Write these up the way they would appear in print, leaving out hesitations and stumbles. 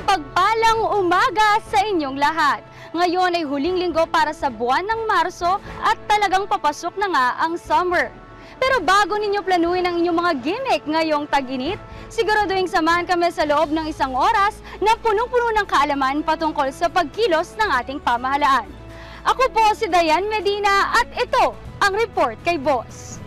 Mapagpalang umaga sa inyong lahat. Ngayon ay huling linggo para sa buwan ng Marso at talagang papasok na nga ang summer. Pero bago ninyo planuin ang inyong mga gimmick ngayong tag-init, siguraduhin samahan kami sa loob ng isang oras na punong-puno ng kaalaman patungkol sa pagkilos ng ating pamahalaan. Ako po si Dayan Medina at ito ang report kay Boss.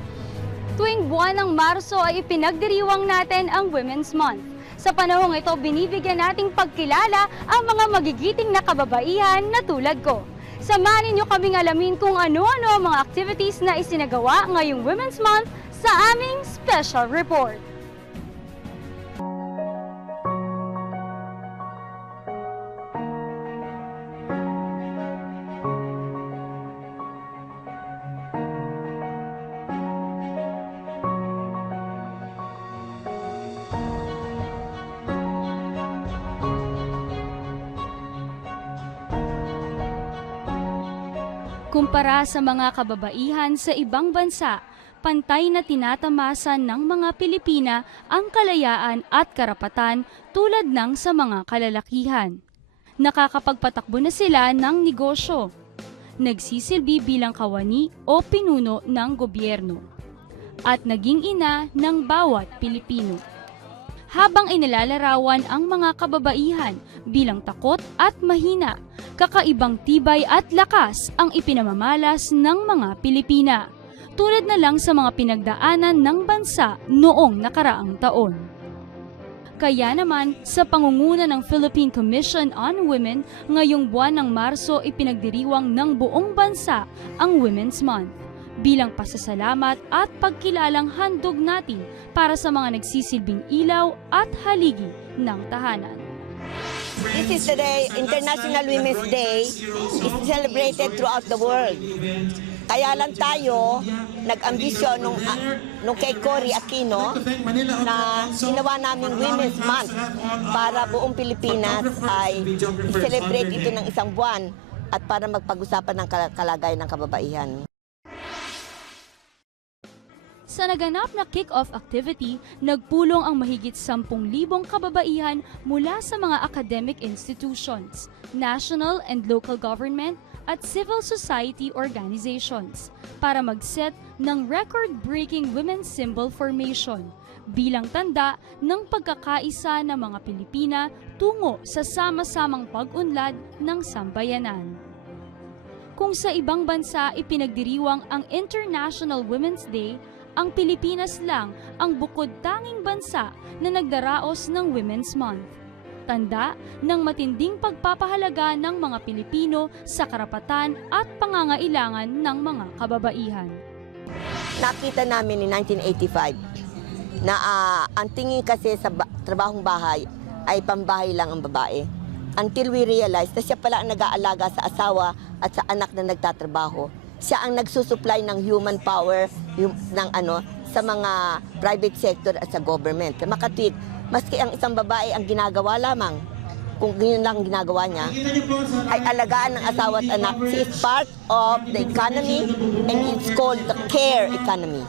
Tuwing buwan ng Marso ay ipinagdiriwang natin ang Women's Month. Sa panahong ito, binibigyan nating pagkilala ang mga magigiting na kababaihan na tulad ko. Samahan ninyo kaming alamin kung ano-ano ang mga activities na isinagawa ngayong Women's Month sa aming special report. Kumpara sa mga kababaihan sa ibang bansa, pantay na tinatamasan ng mga Pilipina ang kalayaan at karapatan tulad ng sa mga kalalakihan. Nakakapagpatakbo na sila ng negosyo, nagsisilbi bilang kawani o pinuno ng gobyerno, at naging ina ng bawat Pilipino. Habang inilalarawan ang mga kababaihan bilang takot at mahina, kakaibang tibay at lakas ang ipinamamalas ng mga Pilipina, tulad na lang sa mga pinagdaanan ng bansa noong nakaraang taon. Kaya naman, sa pangunguna ng Philippine Commission on Women, ngayong buwan ng Marso ipinagdiriwang ng buong bansa ang Women's Month, bilang pasasalamat at pagkilalang handog natin para sa mga nagsisilbing ilaw at haligi ng tahanan. This is the day, International Women's Day, is celebrated throughout the world. Kaya lang tayo nag-ambisyon nung kay Cory Aquino na ginawa naming Women's Month para buong Pilipinas ay i-celebrate ito ng isang buwan at para magpag-usapan ng kalagayan ng kababaihan. Sa naganap na kick-off activity, nagpulong ang mahigit 10,000 kababaihan mula sa mga academic institutions, national and local government at civil society organizations para mag-set ng record-breaking women's symbol formation bilang tanda ng pagkakaisa ng mga Pilipina tungo sa sama-samang pag-unlad ng sambayanan. Kung sa ibang bansa ipinagdiriwang ang International Women's Day, ang Pilipinas lang ang bukod tanging bansa na nagdaraos ng Women's Month. Tanda ng matinding pagpapahalaga ng mga Pilipino sa karapatan at pangangailangan ng mga kababaihan. Nakita namin in 1985 na ang tingin kasi sa trabahong bahay ay pambahay lang ang babae. Until we realized na siya pala ang nag-aalaga sa asawa at sa anak na nagtatrabaho. Siya ang nagsusupply ng human power sa mga private sector at sa government. Makatwid, maski ang isang babae ang ginagawa lamang, kung ganyan lang ang ginagawa niya, ay alagaan ng asawa at anak. She is part of the economy and it's called the care economy.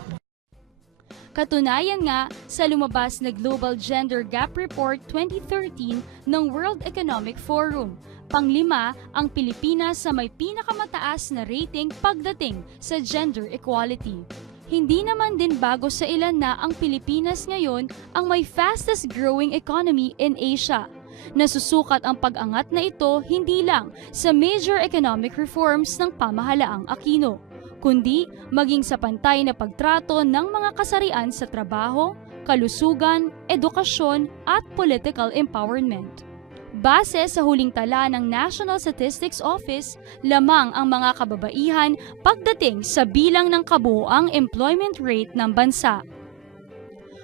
Katunayan nga sa lumabas na Global Gender Gap Report 2013 ng World Economic Forum, panglima ang Pilipinas sa may pinakamataas na rating pagdating sa gender equality. Hindi naman din bago sa ilan na ang Pilipinas ngayon ang may fastest growing economy in Asia. Nasusukat ang pag-angat na ito hindi lang sa major economic reforms ng pamahalaang Aquino, kundi maging sa pantay na pagtrato ng mga kasarian sa trabaho, kalusugan, edukasyon at political empowerment. Base sa huling tala ng National Statistics Office, lamang ang mga kababaihan pagdating sa bilang ng kabuuang employment rate ng bansa.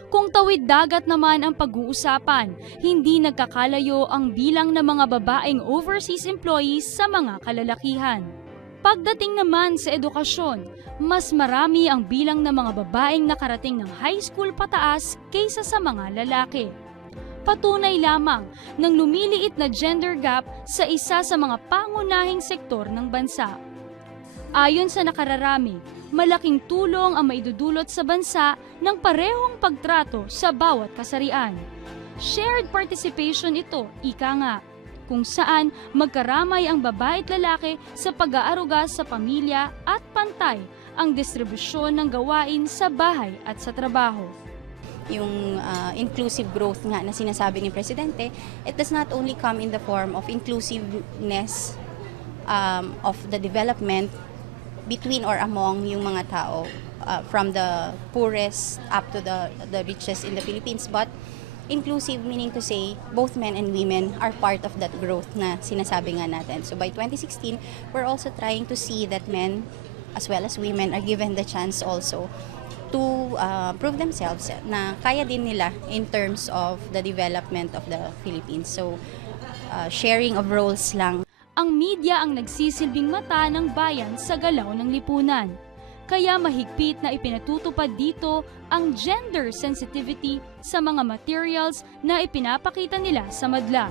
Kung tawid dagat naman ang pag-uusapan, hindi nagkakalayo ang bilang ng mga babaeng overseas employees sa mga kalalakihan. Pagdating naman sa edukasyon, mas marami ang bilang ng mga babaeng nakarating ng high school pataas kaysa sa mga lalaki. Patunay lamang ng lumiliit na gender gap sa isa sa mga pangunahing sektor ng bansa. Ayon sa nakararami, malaking tulong ang maidudulot sa bansa ng parehong pagtrato sa bawat kasarian. Shared participation ito, ika nga, kung saan magkaramay ang babae at lalaki sa pag-aaruga sa pamilya at pantay ang distribusyon ng gawain sa bahay at sa trabaho. Yung inclusive growth nga na sinasabi ni Presidente, it does not only come in the form of inclusiveness of the development between or among yung mga tao, from the poorest up to the richest in the Philippines, but inclusive meaning to say both men and women are part of that growth na sinasabi nga natin. So by 2016, we're also trying to see that men as well as women are given the chance also to prove themselves na kaya din nila in terms of the development of the Philippines. So, sharing of roles lang. Ang media ang nagsisilbing mata ng bayan sa galaw ng lipunan. Kaya mahigpit na ipinatutupad dito ang gender sensitivity sa mga materials na ipinapakita nila sa madla.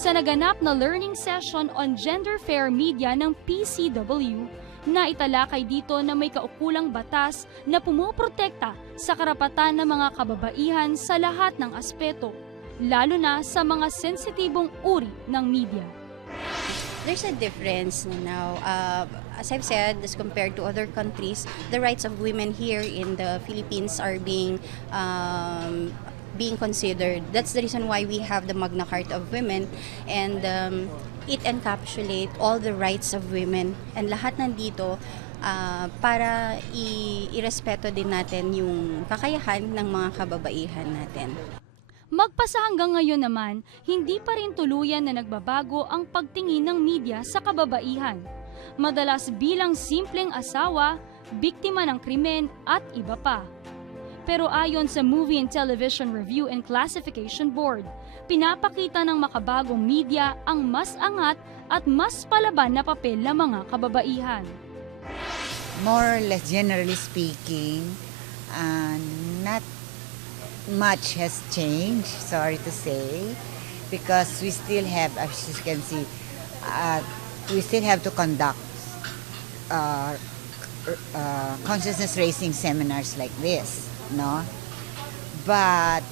Sa naganap na learning session on gender fair media ng PCW, na italakay dito na may kaukulang batas na pumoprotekta sa karapatan ng mga kababaihan sa lahat ng aspeto, lalo na sa mga sensitibong uri ng media. There's a difference now. As I've said, as compared to other countries, the rights of women here in the Philippines are being considered. That's the reason why we have the Magna Carta of Women, and it encapsulates all the rights of women, and lahat nandito para irespeto din natin yung kakayahan ng mga kababaihan natin. Magpasa hanggang ngayon naman, hindi pa rin tuluyan na nagbabago ang pagtingin ng media sa kababaihan. Madalas bilang simpleng asawa, biktima ng krimen at iba pa. Pero ayon sa Movie and Television Review and Classification Board, pinapakita ng makabagong media ang mas angat at mas palaban na papel ng mga kababaihan. More or less, generally speaking, not much has changed, sorry to say, because we still have, as you can see, we still have to conduct consciousness-raising seminars like this. No, but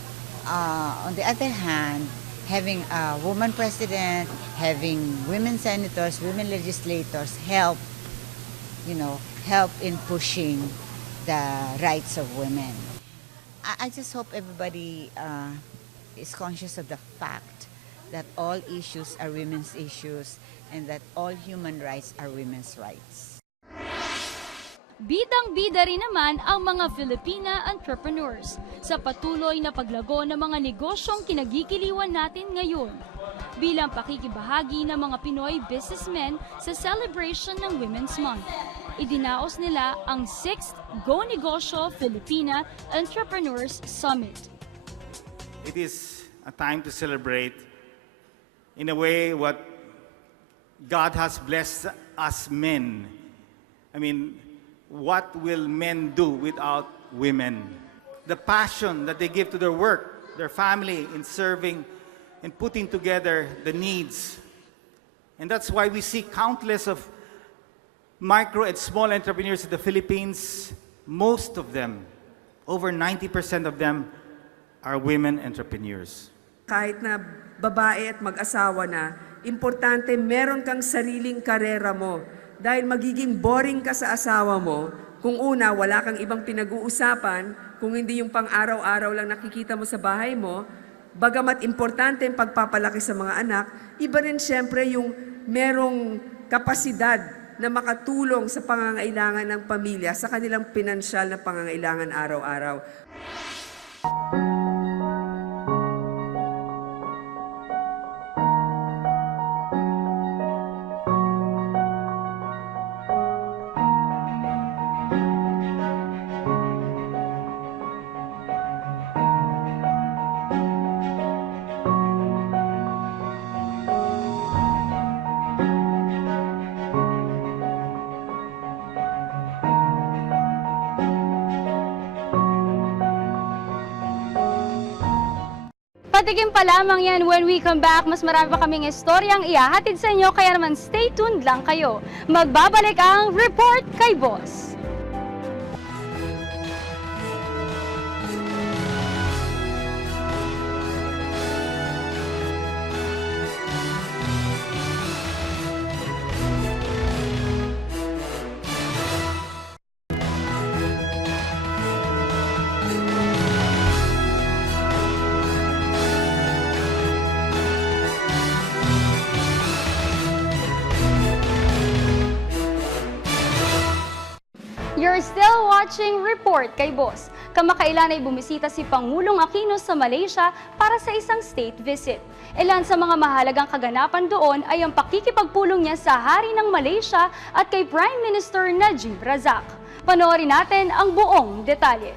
on the other hand, having a woman president, having women senators, women legislators help in pushing the rights of women. I just hope everybody is conscious of the fact that all issues are women's issues and that all human rights are women's rights. Bidang-bida rin naman ang mga Filipina entrepreneurs sa patuloy na paglago ng mga negosyong kinagigiliwan natin ngayon. Bilang pakikibahagi ng mga Pinoy businessmen sa celebration ng Women's Month, idinaos nila ang 6th Go Negosyo Filipina Entrepreneurs Summit. It is a time to celebrate in a way what God has blessed us men. I mean, what will men do without women? The passion that they give to their work, their family, in serving and putting together the needs. And that's why we see countless of micro and small entrepreneurs in the Philippines. Most of them, over 90% of them, are women entrepreneurs. Kahit na babae at mag-asawa na, importante meron kang sariling karera mo. Dahil magiging boring ka sa asawa mo, kung una, wala kang ibang pinag-uusapan, kung hindi yung pang-araw-araw lang nakikita mo sa bahay mo, bagamat importante ang pagpapalaki sa mga anak, iba rin siyempre yung merong kapasidad na makatulong sa pangangailangan ng pamilya, sa kanilang pinansyal na pangangailangan araw-araw. Patikim pa lamang yan. When we come back, mas marami pa kaming istoryang ihahatid sa inyo, kaya naman stay tuned lang kayo. Magbabalik ang Report kay Boss. You're still watching Report kay Boss. Kamakailan ay bumisita si Pangulong Aquino sa Malaysia para sa isang state visit. Ilan sa mga mahalagang kaganapan doon ay ang pakikipagpulong niya sa Hari ng Malaysia at kay Prime Minister Najib Razak. Panoorin natin ang buong detalye.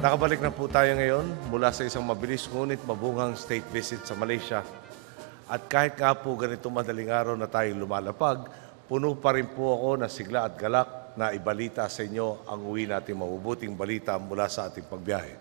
Nakabalik na po tayo ngayon mula sa isang mabilis ngunit mabungang state visit sa Malaysia. At kahit nga po ganito madaling araw na tayong lumalapag, puno pa rin po ako ng sigla at galak na ibalita sa inyo ang uwi nating mabubuting balita mula sa ating pagbiyahe.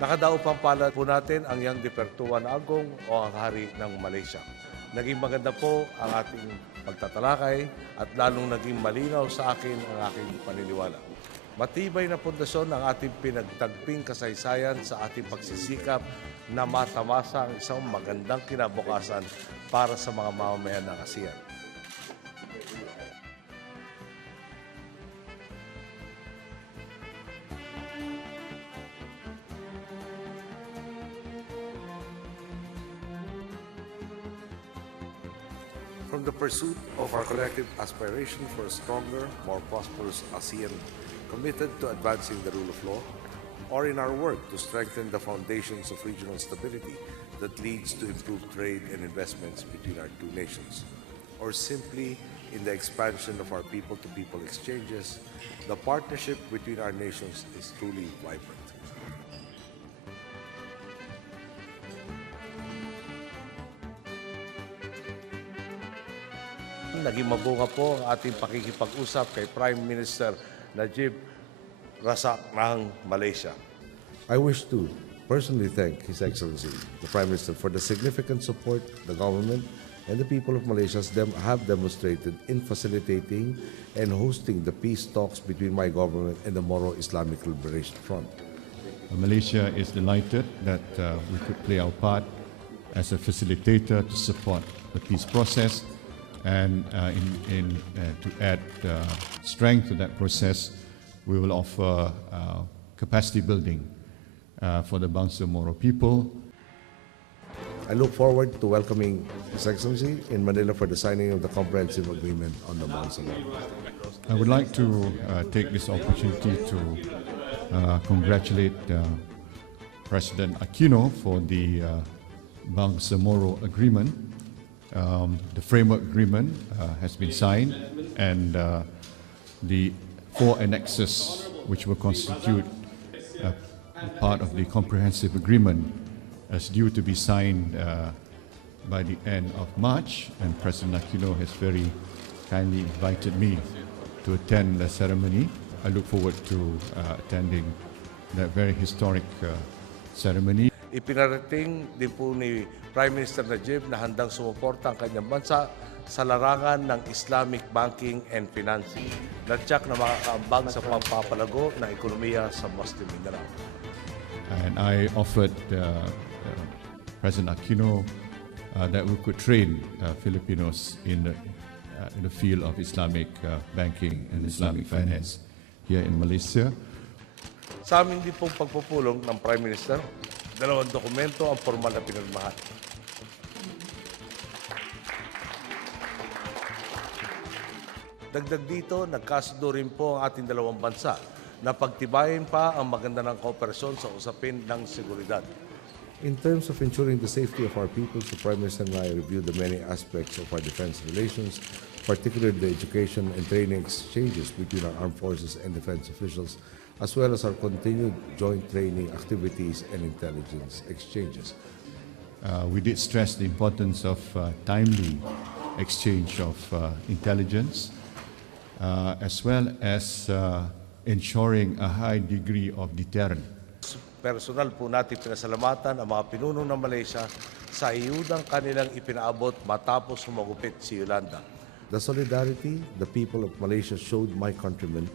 Nakadao pang palad po natin ang Yang di Pertuan Agong o ang Hari ng Malaysia. Naging maganda po ang ating pagtatalakay at lalong naging malinaw sa akin ang aking paniniwala. Matibay na pundasyon ang ating pinagtagping kasaysayan sa ating pagsisikap na matamasa ang isang magandang kinabukasan para sa mga mamamayan ng ASEAN. From the pursuit of our collective aspiration for a stronger, more prosperous ASEAN committed to advancing the rule of law, or in our work to strengthen the foundations of regional stability that leads to improved trade and investments between our two nations, or simply in the expansion of our people-to-people exchanges, the partnership between our nations is truly vibrant. Naging mabunga po ang ating pakikipag-usap kay Prime Minister Najib Razak ng Malaysia. I wish to personally thank His Excellency, the Prime Minister, for the significant support the government and the people of Malaysia have demonstrated in facilitating and hosting the peace talks between my government and the Moro Islamic Liberation Front. Malaysia is delighted that we could play our part as a facilitator to support the peace process. And to add strength to that process, we will offer capacity building for the Bangsa Moro people. I look forward to welcoming His Excellency in Manila for the signing of the comprehensive agreement on the Bangsa Moro. I would like to take this opportunity to congratulate President Aquino for the Bangsa Moro agreement. The framework agreement has been signed, and the 4 annexes which will constitute part of the comprehensive agreement is due to be signed by the end of March, and President Aquino has very kindly invited me to attend the ceremony. I look forward to attending that very historic ceremony. Ipinarating din po ni Prime Minister Najib na handang sumuporta ang kanyang bansa sa larangan ng Islamic banking and financing na tiyak na makakaambag sa pagpapalago ng ekonomiya sa Muslim Mindanao. And I offered President Aquino that we could train Filipinos in the field of Islamic banking and Islamic finance here in Malaysia. Sa amin din pong pagpupulong ng Prime Minister, 2 dokumento ang formal na pinirmahan. Dagdag dito, nagkasundo rin po ang ating 2 bansa na pagtibayin pa ang maganda ng kooperasyon sa usapin ng seguridad. In terms of ensuring the safety of our people, the Prime Minister and I reviewed the many aspects of our defense relations, particularly the education and training exchanges between our armed forces and defense officials, as well as our continued joint training activities and intelligence exchanges. We did stress the importance of timely exchange of intelligence, as well as ensuring a high degree of deterrent. Personal po natin pinasalamatan ang mga pinuno ng Malaysia sa iyudang kanilang ipinaabot matapos humagupit si Yolanda. The solidarity the people of Malaysia showed my countrymen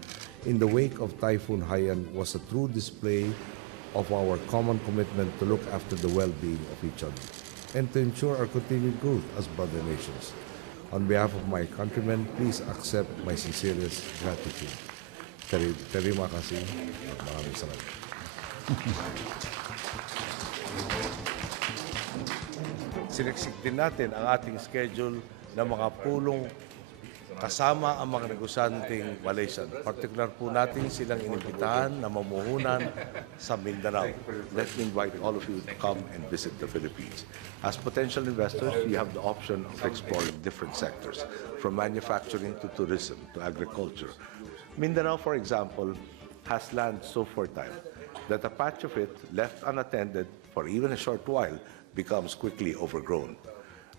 in the wake of Typhoon Haiyan was a true display of our common commitment to look after the well-being of each other and to ensure our continued growth as brother nations. On behalf of my countrymen, please accept my sincerest gratitude. Terima kasih. Maraming salamat. Siniksik din natin ang ating schedule ng mga pulong kasama ang mga negosyanteng Malaysian. Partikular po natin silang inimbitahan na mamuhunan sa Mindanao. Let me invite all of you to come and visit the Philippines. As potential investors, you have the option of exploring different sectors, from manufacturing to tourism to agriculture. Mindanao, for example, has land so fertile that a patch of it left unattended for even a short while becomes quickly overgrown.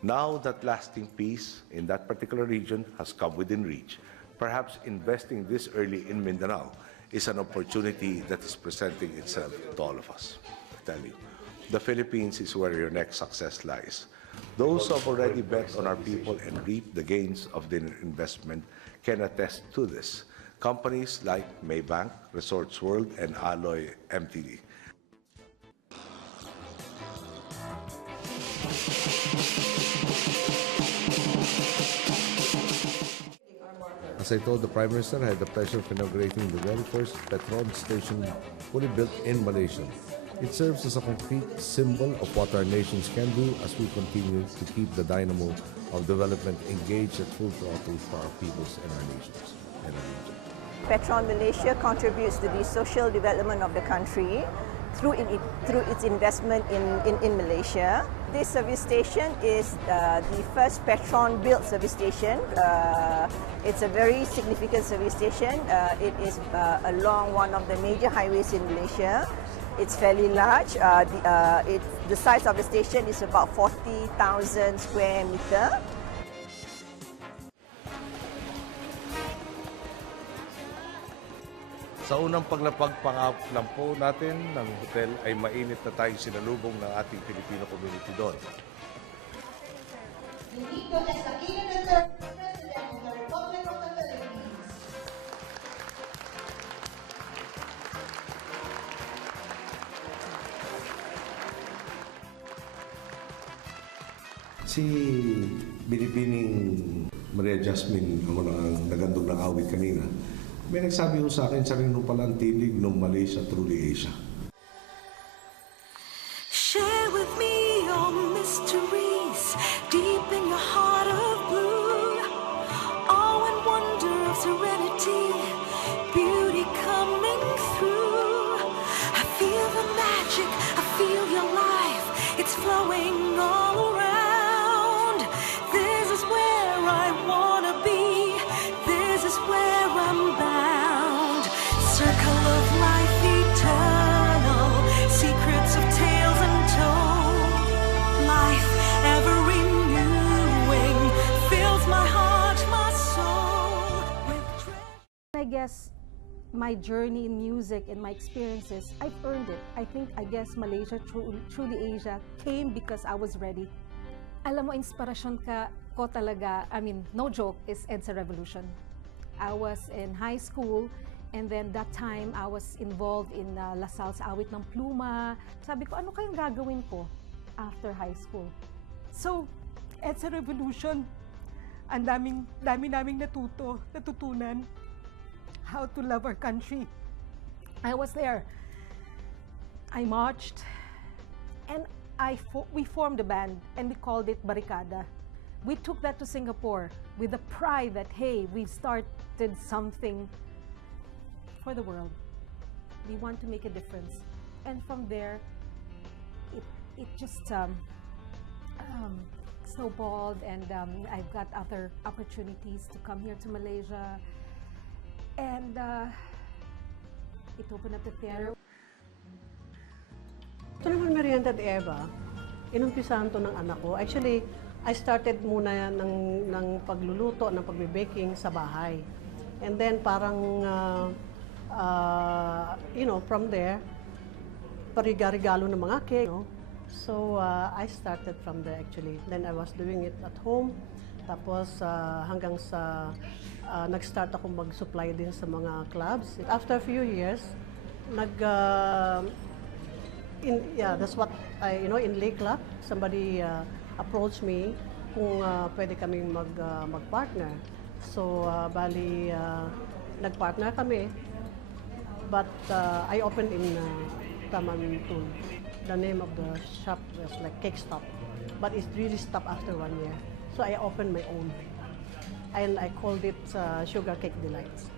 Now that lasting peace in that particular region has come within reach, perhaps investing this early in Mindanao is an opportunity that is presenting itself to all of us. I tell you, the Philippines is where your next success lies. Those who have already bet on our people and reaped the gains of their investment can attest to this. Companies like Maybank, Resorts World, and Alloy MTD. As I told the Prime Minister, I had the pleasure of inaugurating the very first Petron station fully built in Malaysia. It serves as a concrete symbol of what our nations can do as we continue to keep the dynamo of development engaged at full throttle for our peoples and our nations and our region. Petron Malaysia contributes to the social development of the country through its investment in Malaysia. This service station is the first Petron-built service station. It's a very significant service station. It is along one of the major highways in Malaysia. It's fairly large. The size of the station is about 40,000 square meter. Sa unang paglapag lang po natin ng hotel ay mainit na tayong sinalubong ng ating Filipino community doon. Dito as the President of the Republic of the Philippines. Si Binibining Maria Jasmine, ang nagandog ng awit kanina, may nagsabi ko sa akin, sa rin pala ang tinig ng Malaysia, truly Asia. Share with me your mysteries deep in your heart of blue. Awe and wonder of serenity, beauty coming through. I feel the magic, I feel your life, it's flowing all around. This is where I wanna be, this is where I'm bound. Circle of life eternal, secrets of tales untold. Life ever renewing fills my heart, my soul with I guess my journey in music and my experiences, I've earned it. I guess Malaysia, truly Asia, came because I was ready. Alam mo, inspirasyon ko talaga, I mean, no joke, is EDSA Revolution. I was in high school, and then that time I was involved in LaSalle's Awit ng Pluma. Sabi ko, ano kayang gagawin ko after high school? So, EDSA Revolution, ang dami naming natutunan how to love our country. I was there. I marched, and we formed a band, and we called it Barricada. We took that to Singapore with the pride that, hey, we've started something for the world. We want to make a difference. And from there, it just snowballed, and I've got other opportunities to come here to Malaysia. And it opened up the theater. Ito naman Merienda de Eva, inumpisahan to ng anak ko. Actually, I started muna ng pagluluto, ng pagbe-baking sa bahay. And then parang, from there, pariga-regalo ng mga cake. So I started from there actually. Then I was doing it at home. Tapos hanggang sa nag-start ako mag-supply din sa mga clubs. After a few years, that's what in Lake Club, somebody approached me kung pwede kaming mag-partner. So, nag-partner kami. But I opened in Tamantul. The name of the shop was like Cake Stop, but it really stopped after 1 year. So I opened my own, and I called it Sugar Cake Delights.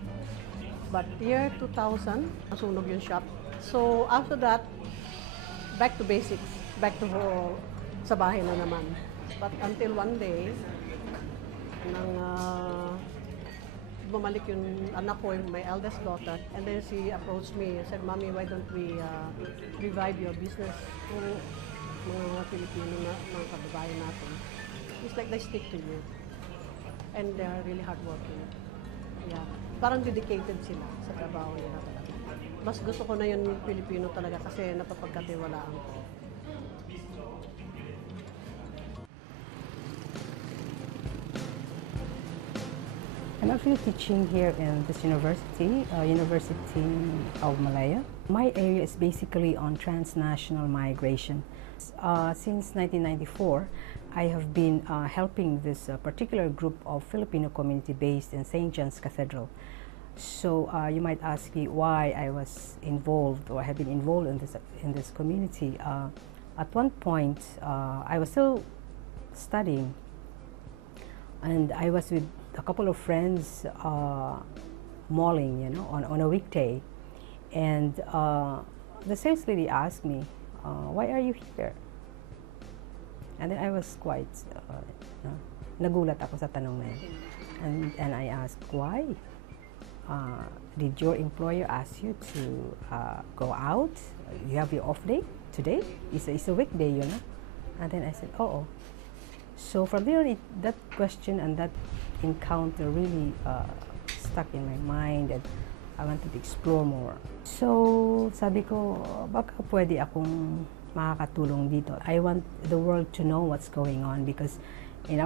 But year 2000, nasunog yung shop. So after that, back to basics, back to sa bahay na naman. But until one day, nang bumalik yung anak ko, my eldest daughter, and then she approached me and said, "Mommy, why don't we revive your business?" Kung mga Filipino na, mga kababayan natin. It's like they stick to you. And they're really hardworking. Yeah. Parang dedicated sila sa trabaho nila talaga. Mas gusto ko na yung Filipino talaga kasi napapagkatiwalaan ko. I'm actually teaching here in this university, University of Malaya. My area is basically on transnational migration. Since 1994, I have been helping this particular group of Filipino community based in St. John's Cathedral. So you might ask me why I was involved or have been involved in this community. At one point, I was still studying, and I was with a couple of friends malling, you know, on a weekday, and the sales lady asked me, "Why are you here?" And then I was quite nagulat ako sa tanong na yun. And I asked, "Why? Did your employer ask you to go out? You have your off day today? It's a weekday, you know." And then I said, "Oh." So from there on, that question and that encounter really stuck in my mind, and I wanted to explore more. So sabi ko, baka pwede akong makakatulong dito. I want the world to know what's going on, because in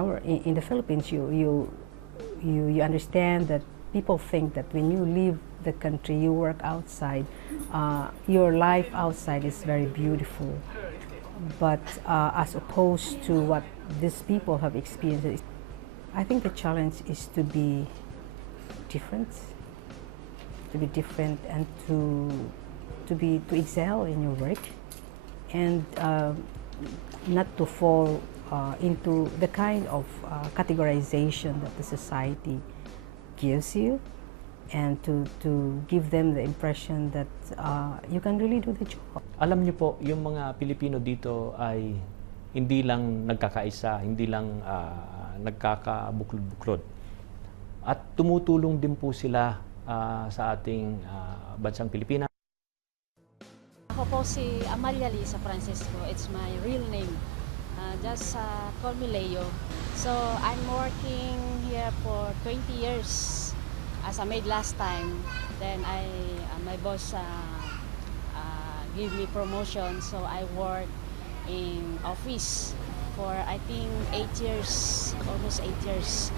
the Philippines, you understand that people think that when you leave the country, you work outside, your life outside is very beautiful. But as opposed to what these people have experienced, I think the challenge is to be different, and to excel in your work, and not to fall into the kind of categorization that the society gives you, and to give them the impression that you can really do the job. Alam niyo po, yung mga Pilipino dito ay hindi lang nagkakaisa, hindi lang nagkakabuklod-buklod. At tumutulong din po sila sa ating bansang Pilipinas. Ako po si Amalia Lisa Francisco. It's my real name. Just call me Leo. So I'm working here for 20 years as a maid last time. Then my boss give me promotion, so I work in office for I think 8 years, almost 8 years.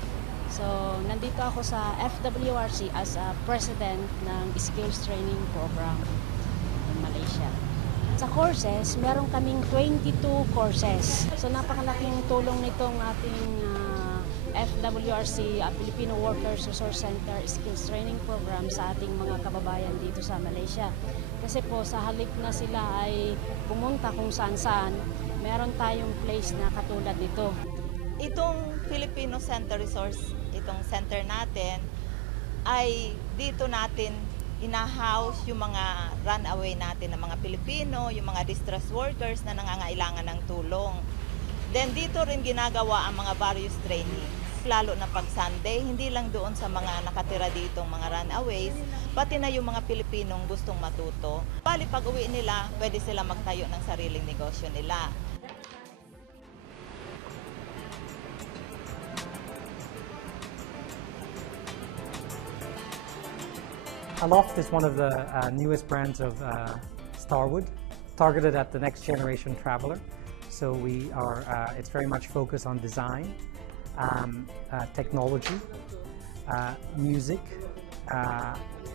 So nandito ako sa FWRC as a president ng skills training program in Malaysia. Sa courses, meron kaming 22 courses. So napakalaking tulong nitong ating FWRC, Filipino Workers Resource Center Skills Training Program sa ating mga kababayan dito sa Malaysia. Kasi po sa halip na sila ay pumunta kung saan-saan, meron tayong place na katulad nito. Itong Filipino Center Resource, itong center natin, ay dito natin ina-house yung mga runaway natin na mga Pilipino, yung mga distress workers na nangangailangan ng tulong. Then dito rin ginagawa ang mga various trainings, lalo na pag Sunday, hindi lang doon sa mga nakatira ditong mga runaways, pati na yung mga Pilipinong gustong matuto. Bali pag uwi nila, pwede sila magtayo ng sariling negosyo nila. Aloft is one of the newest brands of Starwood, targeted at the next generation traveler. So we are, it's very much focused on design, technology, music,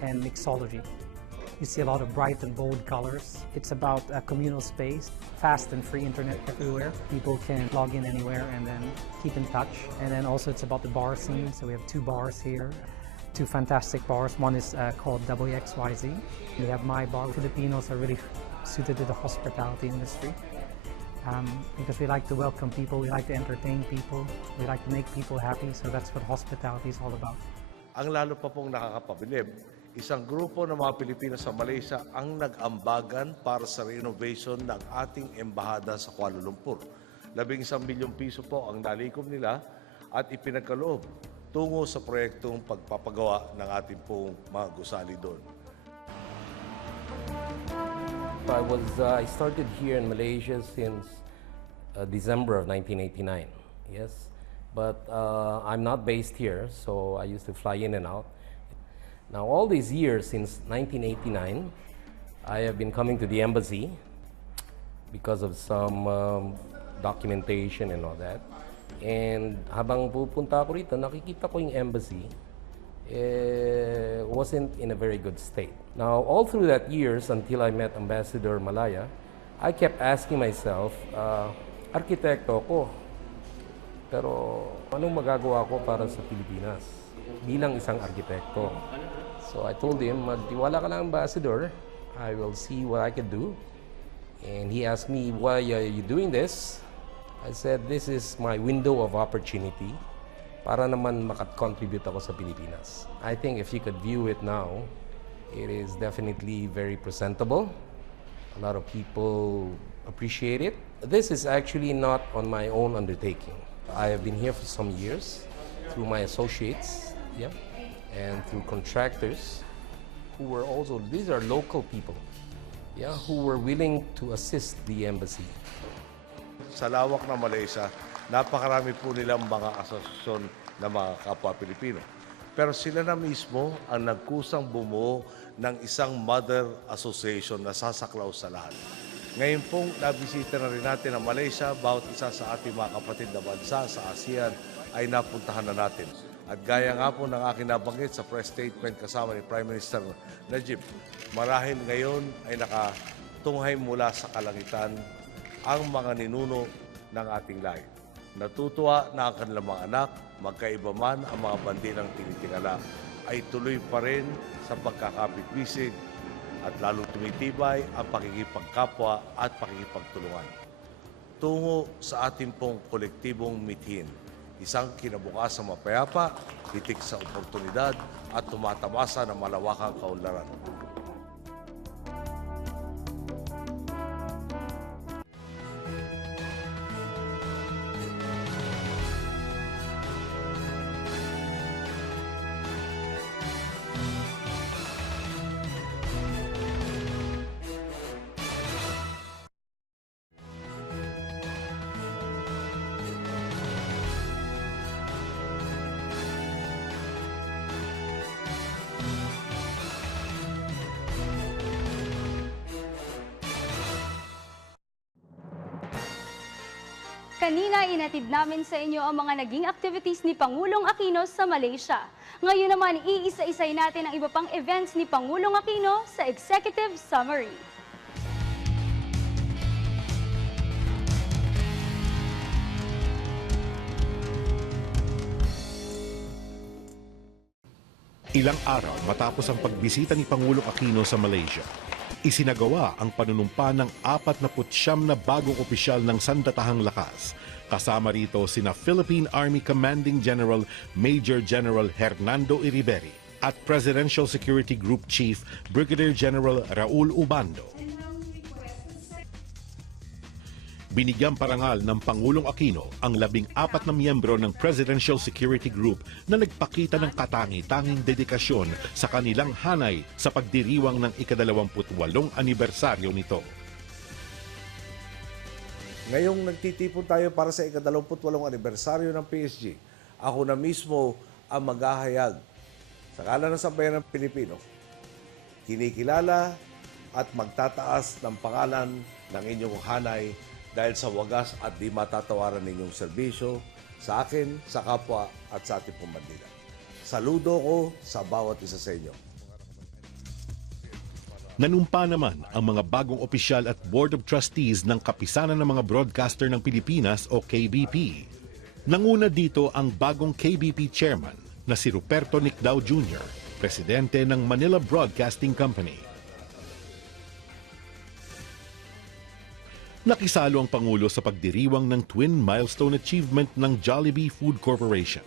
and mixology. You see a lot of bright and bold colors. It's about a communal space, fast and free internet everywhere. People can log in anywhere and then keep in touch. And then also it's about the bar scene, so we have 2 bars here. two fantastic bars. One is called WXYZ. We have my bar. Filipinos are really suited to the hospitality industry because we like to welcome people, we like to entertain people, we like to make people happy, so that's what hospitality is all about. Ang lalo pa pong nakakapabilib, isang grupo ng mga Pilipino sa Malaysia ang nag-ambagan para sa renovation ng ating embahada sa Kuala Lumpur. 11 milyong piso po ang nalikom nila at ipinagkaloob tungo sa proyektong pagpapagawa ng ating pong mga gusali doon. I started here in Malaysia since December of 1989, yes. But I'm not based here, so I used to fly in and out. Now, all these years, since 1989, I have been coming to the embassy because of some documentation and all that. And habang pupunta ako rito, nakikita ko yung embassy wasn't in a very good state. Now, all through that years, until I met Ambassador Malaya, I kept asking myself, arkitekto ko, pero anong magagawa ko para sa Pilipinas bilang isang arkitekto? So I told him, magtiwala ka lang, Ambassador, I will see what I can do. And he asked me, why are you doing this? I said, this is my window of opportunity para naman makakontribute ako sa Pilipinas. I think if you could view it now, it is definitely very presentable. A lot of people appreciate it. This is actually not on my own undertaking. I have been here for some years through my associates, yeah, and through contractors who were also, these are local people, yeah, who were willing to assist the embassy. Sa lawak ng Malaysia, napakarami po nilang mga asosasyon ng mga kapwa Pilipino. Pero sila na mismo ang nagkusang bumuo ng isang mother association na sasaklaw sa lahat. Ngayon pong nabisita na rin natin ang Malaysia, bawat isa sa ating mga kapatid na bansa sa ASEAN ay napuntahan na natin. At gaya nga po ng aking nabanggit sa press statement kasama ni Prime Minister Najib, marahil ngayon ay nakatunghay mula sa kalangitan ang mga ninuno ng ating lahi. Natutuwa na ang kanilang mga anak, magkaiba man ang mga bandinang tinitingala, ay tuloy pa rin sa pagkakapit-bisig at lalong tumitibay ang pakikipagkapwa at pakikipagtulungan. Tungo sa ating pong kolektibong mithin, isang kinabukasan mapayapa, hitik sa oportunidad at tumatamasa ng malawakang kaunlaran. Kanina inatid namin sa inyo ang mga naging activities ni Pangulong Aquino sa Malaysia. Ngayon naman, iisa-isay natin ang iba pang events ni Pangulong Aquino sa Executive Summary. Ilang araw matapos ang pagbisita ni Pangulong Aquino sa Malaysia, isinagawa ang panunumpa ng 49 na bagong opisyal ng Sandatahang Lakas. Kasama rito sina Philippine Army Commanding General Major General Hernando Iriberi at Presidential Security Group Chief Brigadier General Raul Ubando. Binigyang parangal ng Pangulong Aquino ang 14 na miyembro ng Presidential Security Group na nagpakita ng katangi-tanging dedikasyon sa kanilang hanay sa pagdiriwang ng ika-28 anibersaryo nito. Ngayong nagtitipon tayo para sa ika-28 anibersaryo ng PSG, ako na mismo ang maghahayag sa ngalan ng sambayan ng Pilipino, kinikilala at magtataas ng pangalan ng inyong hanay dahil sa wagas at di matatawaran ninyong serbisyo sa akin, sa kapwa at sa ating pong Manila. Saludo ko sa bawat isa sa inyo. Nanumpa naman ang mga bagong opisyal at Board of Trustees ng Kapisanan ng mga Broadcaster ng Pilipinas o KBP. Nanguna dito ang bagong KBP Chairman na si Ruperto Nicdao Jr., presidente ng Manila Broadcasting Company. Nakisalo ang Pangulo sa pagdiriwang ng Twin Milestone Achievement ng Jollibee Food Corporation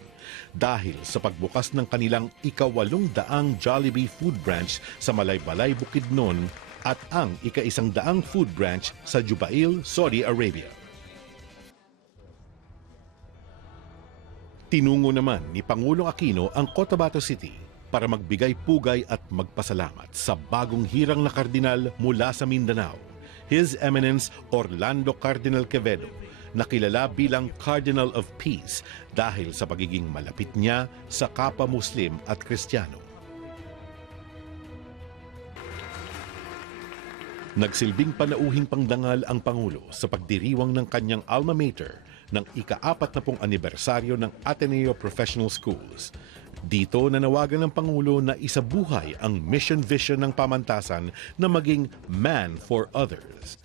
dahil sa pagbukas ng kanilang ika-800 Jollibee Food Branch sa Malaybalay, Bukidnon at ang ika-100 food branch sa Jubail, Saudi Arabia. Tinungo naman ni Pangulong Aquino ang Cotabato City para magbigay pugay at magpasalamat sa bagong hirang na kardinal mula sa Mindanao, His Eminence Orlando Cardinal Quevedo, na kilala bilang Cardinal of Peace dahil sa pagiging malapit niya sa kapwa Muslim at Kristiyano. Nagsilbing panauhing pangdangal ang Pangulo sa pagdiriwang ng kanyang alma mater ng ika-40 anibersaryo ng Ateneo Professional Schools. Dito nanawagan ng Pangulo na isabuhay ang mission vision ng pamantasan na maging man for others.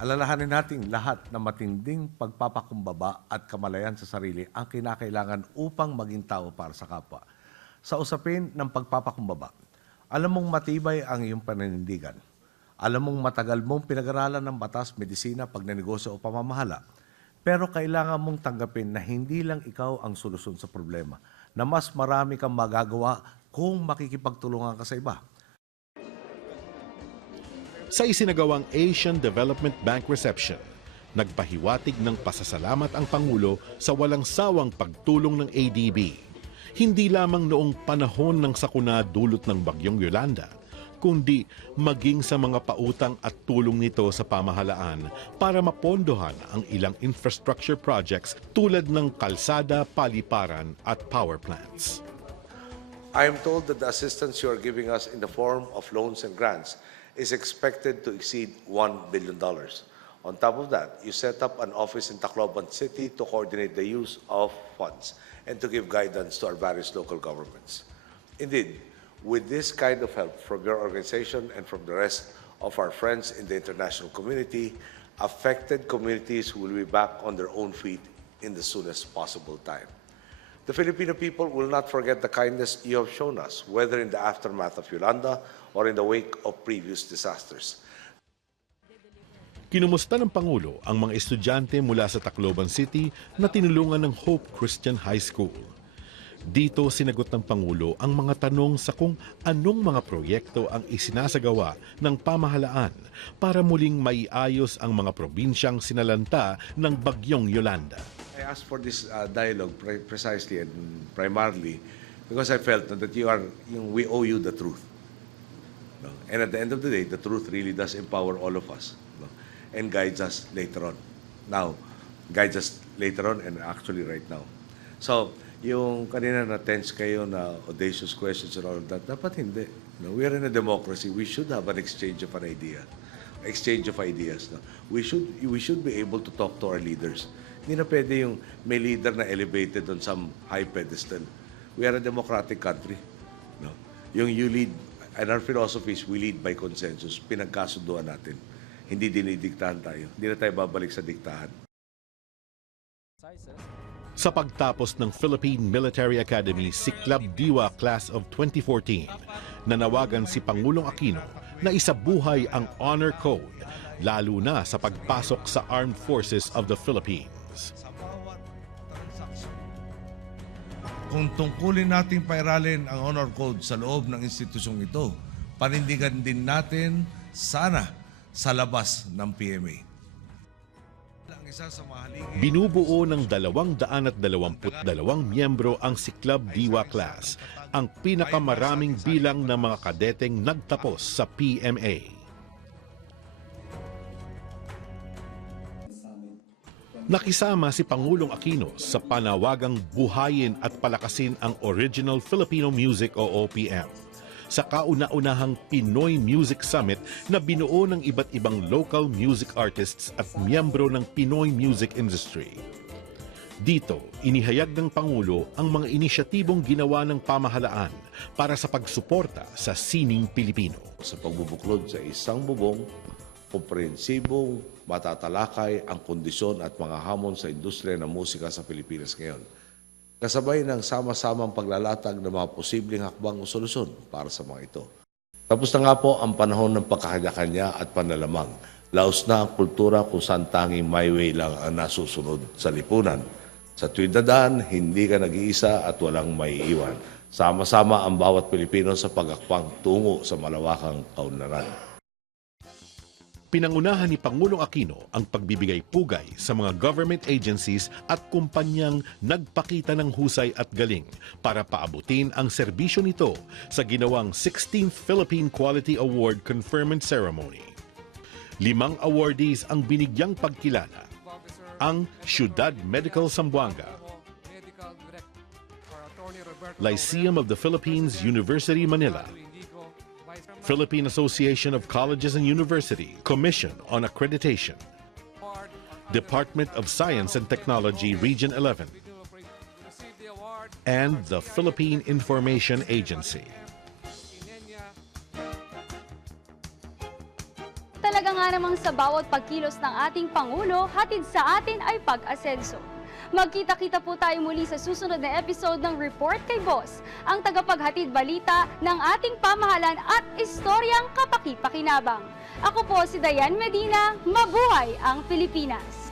Alalahanin natin lahat na matinding pagpapakumbaba at kamalayan sa sarili ang kinakailangan upang maging tao para sa kapwa. Sa usapin ng pagpapakumbaba, alam mong matibay ang iyong paninindigan. Alam mong matagal mong pinag-aralan ng batas, medisina, pagnenegosyo o pamamahala. Pero kailangan mong tanggapin na hindi lang ikaw ang solusyon sa problema, na mas marami kang magagawa kung makikipagtulungan ka sa iba. Sa isinagawang Asian Development Bank reception, nagpahiwatig ng pasasalamat ang Pangulo sa walang sawang pagtulong ng ADB. Hindi lamang noong panahon ng sakuna dulot ng Bagyong Yolanda, kundi maging sa mga pautang at tulong nito sa pamahalaan para mapondohan ang ilang infrastructure projects tulad ng kalsada, paliparan at power plants. I am told that the assistance you are giving us in the form of loans and grants is expected to exceed $1 billion. On top of that, you set up an office in Tacloban City to coordinate the use of funds and to give guidance to our various local governments. Indeed, with this kind of help from your organization and from the rest of our friends in the international community, affected communities will be back on their own feet in the soonest possible time. The Filipino people will not forget the kindness you have shown us, whether in the aftermath of Yolanda or in the wake of previous disasters. Kinumusta ng Pangulo ang mga estudyante mula sa Tacloban City na tinulungan ng Hope Christian High School. Dito sinagot ng Pangulo ang mga tanong sa kung anong mga proyekto ang isinasagawa ng pamahalaan para muling maiayos ang mga probinsyang sinalanta ng Bagyong Yolanda. I asked for this dialogue precisely and primarily because I felt that we owe you the truth. No? And at the end of the day, the truth really does empower all of us, no? And guides us later on. Guides us later on and actually right now. So, yung kanina na tense kayo na audacious questions and all of that, dapat hindi. No? We are in a democracy. We should have an exchange of ideas. No? We should be able to talk to our leaders. Hindi na pwede yung may leader na elevated on some high pedestal. We are a democratic country. No? Yung you lead, and our philosophy is we lead by consensus. Pinagkasunduan natin. Hindi dinidiktahan tayo. Hindi na tayo babalik sa diktahan. Sa pagtapos ng Philippine Military Academy Siklab Diwa Class of 2014, nanawagan si Pangulong Aquino na isabuhay ang Honor Code, lalo na sa pagpasok sa Armed Forces of the Philippines. Kung tungkulin nating pairalin ang Honor Code sa loob ng institusyong ito, panindigan din natin sana sa labas ng PMA. Binubuo ng 222 miyembro ang Siklab Diwa Class, ang pinakamaraming bilang ng mga kadeteng nagtapos sa PMA. Nakisama si Pangulong Aquino sa panawagang buhayin at palakasin ang Original Filipino Music o OPM sa kauna-unahang Pinoy Music Summit na binuo ng iba't ibang local music artists at miyembro ng Pinoy music industry. Dito, inihayag ng Pangulo ang mga inisyatibong ginawa ng pamahalaan para sa pagsuporta sa sining Pilipino. Sa pagbubuklod sa isang bubong, komprehensibong matatalakay ang kondisyon at mga hamon sa industriya ng musika sa Pilipinas ngayon. kasabay ng sama-samang paglalatag ng mga posibleng hakbang o solusyon para sa mga ito. Tapos na nga po ang panahon ng pagkakanya-kanya at panalamang. Laos na ang kultura kung saan tanging my way lang ang nasusunod sa lipunan. Sa tuwid na daan, hindi ka nag-iisa at walang maiiwan. Sama-sama ang bawat Pilipino sa pag-akbang tungo sa malawakang kaunlaran. Pinangunahan ni Pangulong Aquino ang pagbibigay pugay sa mga government agencies at kumpanyang nagpakita ng husay at galing para paabutin ang serbisyo nito sa ginawang 16th Philippine Quality Award Conferment Ceremony. 5 awardees ang binigyang pagkilala: ang Ciudad Medical Zamboanga, Lyceum of the Philippines, University, Manila, Philippine Association of Colleges and University, Commission on Accreditation, Department of Science and Technology, Region 11, and the Philippine Information Agency. Talaga nga namang sa bawat pagkilos ng ating Pangulo, hatid sa atin ay pag-asenso. Magkita-kita po tayo muli sa susunod na episode ng Report kay Boss, ang tagapaghatid balita ng ating pamahalan at istoryang kapaki-pakinabang. Ako po si Dayan Medina, mabuhay ang Pilipinas!